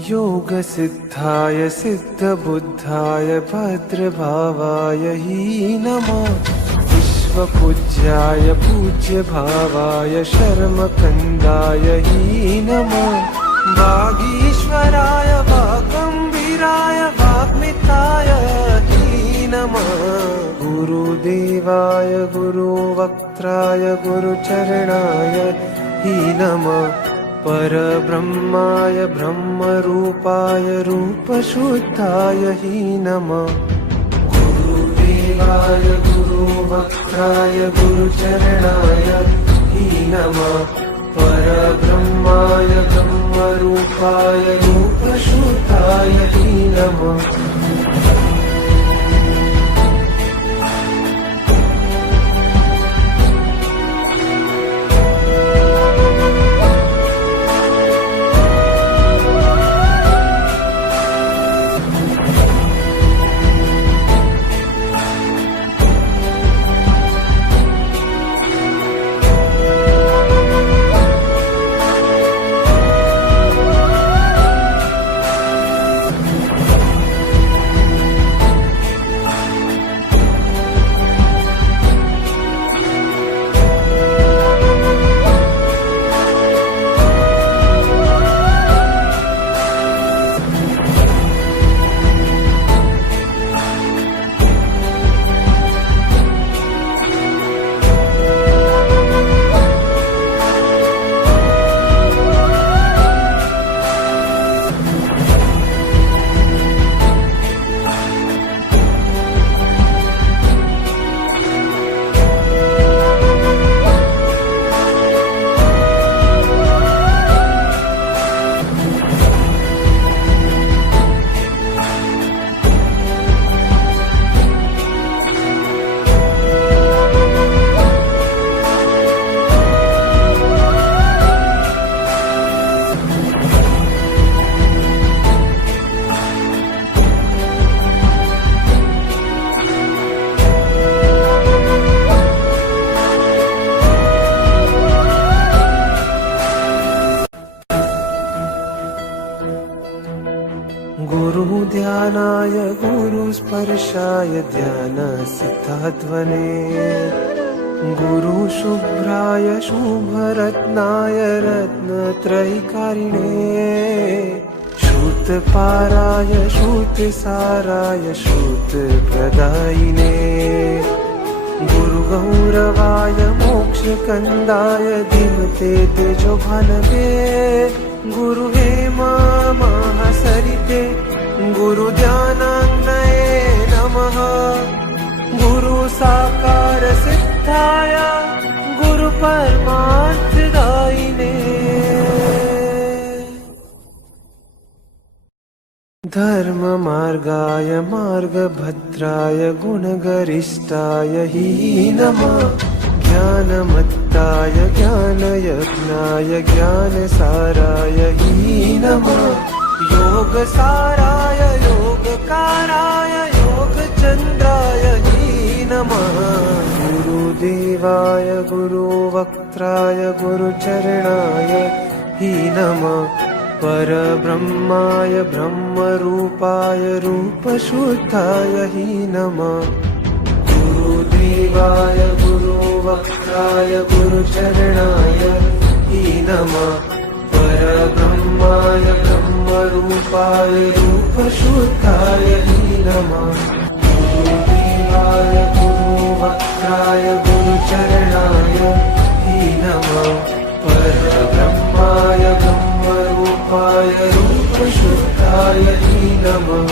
योगसिद्धाय सिद्धबुद्धाय भद्रभावाय हि नमः। विश्वपूज्याय पूज्यभावाय शर्मकन्दाय हि नमः। वागीश्वराय वागम्भीराय वाग्मिताय हि नमः। गुरुदेवाय गुरुवक्त्राय गुरुचरणाय हि नमः। परब्रह्माय ब्रह्मरूपाय रूपशुद्धाय हि नमः। गुरुदेवाय गुरुवक्त्राय गुरुचरणाय हि नमः। परब्रह्माय ब्रह्मरूपाय रूपशुद्धाय हि नमः। गुरुध्यानाय गुरुस्पर्शाय ध्यानसिद्धाध्वने। गुरुशुभ्राय शुभरत्नाय रत्नत्रयीकारिणे। श्रुतपाराय श्रुतसाराय श्रुतप्रदायिने। गुरुगौरवाय मोक्षकन्दाय धीमते तेजोभानवे। गुरुहेमा महासरिते गुरुध्यानाग्नये नमः। गुरुसाकार सिद्धाय गुरुपरमार्थदायिने। धर्ममार्गाय मार्गभद्राय गुणगरिष्ठाय हि नमः। ज्ञानमत्ताय ज्ञानयज्ञाय ज्ञानसाराय हि नमः। योगसाराय योगकाराय योगचन्द्राय हि नमः। गुरुदेवाय गुरुवक्त्राय गुरुचरणाय हि नमः। परब्रह्माय ब्रह्मरूपाय रूपशुद्धाय हि नमः। गुरुदेवाय गुरुवक्त्राय गुरुचरणाय हि नमः। परब्रह्माय ब्रह्मरूपाय रूपशुद्धाय हि नमः। गुरुदेवाय गुरुवक्त्राय गुरुचरणाय हि नमः। परब्रह्माय ब्रह्मरूपाय रूपशुद्धाय हि नमः।